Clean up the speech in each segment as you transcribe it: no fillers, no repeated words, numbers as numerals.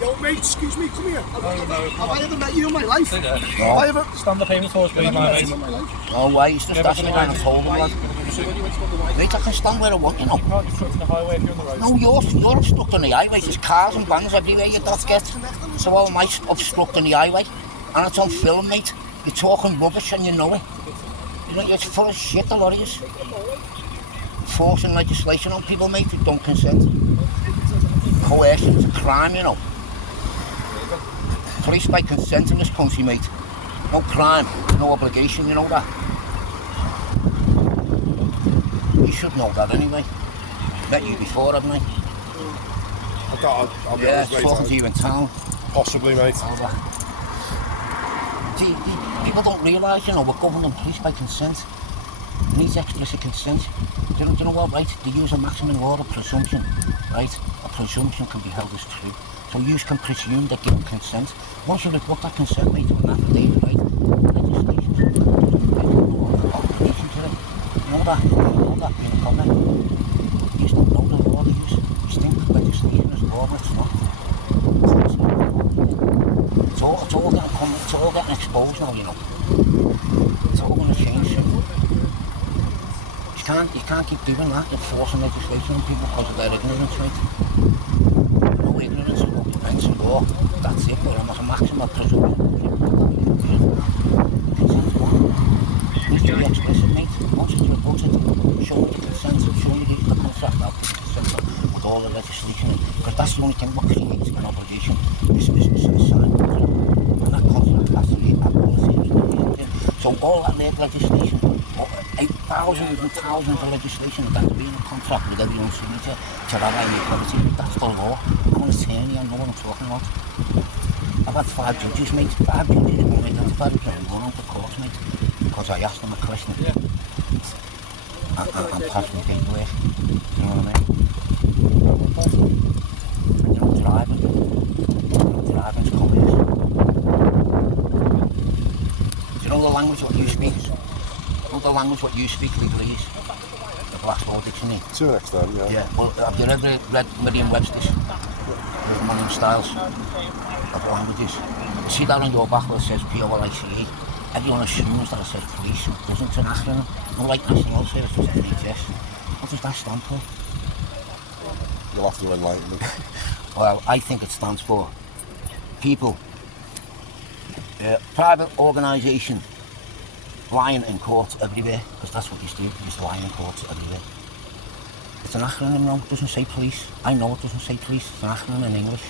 Yo, mate, excuse me, come here. Have I ever met you in my life? No. Have I ever... Stand up payment force, please, mate. No way, he's just asking me when I told him, lad. Mate, I can stand where I want, you know. You can't just truck to the highway if you're on the road. No, you're obstructing the highway. There's cars and vans everywhere you don't get. So how am I obstructing the highway? And it's on film, mate. You're talking rubbish and you know it. You know, it's full of shit, a lot of you. Forcing legislation on people, mate, who don't consent. Coercion is a crime, you know. Police by consent in this country, mate. No crime, no obligation, you know that. You should know that anyway. Met you before, haven't I? I'll be yeah, honest, mate. talking to you in town. Possibly, mate. See, people don't realise, you know, we're governed and police by consent. It needs explicit consent. Do you know what, right? They use a maximum order presumption, right? A presumption can be held as true. So you can presume they're giving consent. Once you've got that consent, mate, to an affidavit, right? Legislation, obligation to it. You know that being a comment. You just don't know the law, you think legislation is law, but it's not. It's all getting exposed now, you know. It's all going to change soon. You can't keep doing that, enforcing legislation on people because of their ignorance, right? No ignorance, no defence of law, that's it, but I'm a maximum presumption. Consent's gone. It needs to be explicit, mate. Once it's reported, show me the consent, show me the contract out, the consent with all the legislation, because that's the only thing that creates an obligation. This business and sign, and that contract has to be abolished. So all that legislation, thousands and thousands of legislation that has to be in a contract with everyone's signature to have any equality, that's the law. I'm an attorney, I know what I'm talking about. I've had 5 judges, mate. 5 judges who won't identify me from one out the court, mate, because I asked them a question. Yeah. And passed my paperwork. You know what I mean? And you know, driving's commerce. Do you know the language what you speak? The language what you speak legalese, the Black's-Law Dictionary. To an extent, yeah. Yeah, well, have you ever read Merriam-Webster's? Modern styles of languages. You see that on your back where it says POLICE? Everyone assumes that it says police, it doesn't an acronym. Not like National Service, it says NHS. What does that stand for? You'll have to enlighten me. Well, I think it stands for people, private organisation, lying in court everywhere, because that's what you do, you just lie in court everywhere. It's an acronym now, it doesn't say police. I know it doesn't say police, it's an acronym in English.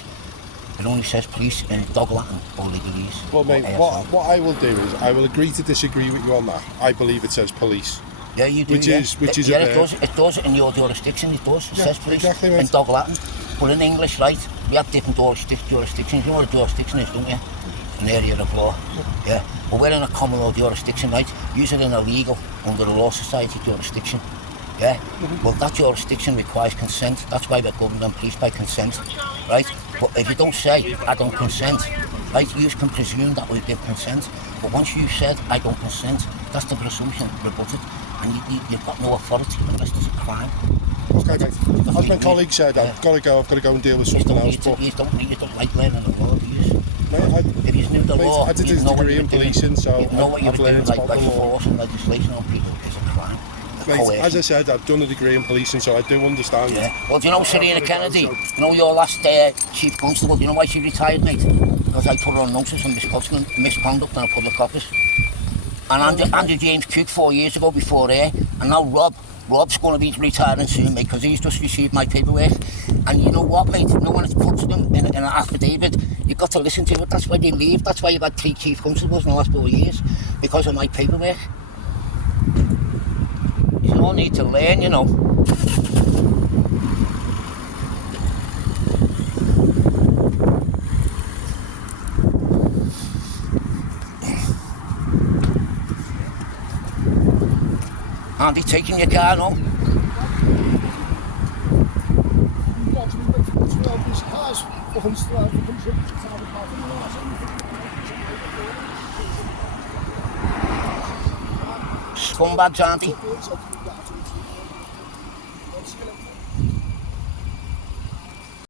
It only says police in dog Latin or legalese. Well, mate, what I will do is, I will agree to disagree with you on that. I believe it says police. Yeah, you do, Which is it does in your jurisdiction, it does. It says police exactly, in dog Latin. But in English, right, we have different jurisdictions. You know what a jurisdiction is, don't you? An area of law, yeah. But we're in a common law jurisdiction, right? Usually in a legal, under a law society jurisdiction, yeah. Well, that jurisdiction requires consent. That's why we're governed and policed by consent, right? But if you don't say, I don't consent, right, you can presume that we give consent. But once you said, I don't consent, that's the presumption rebutted, and you've got no authority unless there's a crime. Okay, mate. As my colleague said, I've got to go and deal with something else. You don't like learning the law, do you? If you knew the law, I did a degree in policing, so you know what you're doing, like enforcing legislation on people is a crime. Mate, as I said, I've done a degree in policing, so I do understand. Yeah. Well, do you know Serena Kennedy? You know your last chief constable? Do you know why she retired, mate? Because I put her on notice for misconduct in a public office. And Andrew James Cook 4 years ago before her, and now Rob's going to be retiring soon, mate, because he's just received my paperwork. And you know what, mate? No one has put to them in an affidavit. You've got to listen to it. That's why they leave. That's why you've had 3 chief constables in the last 4 years, because of my paperwork. You all need to learn, you know. Andy, taking your car now? Scumbags, Andy.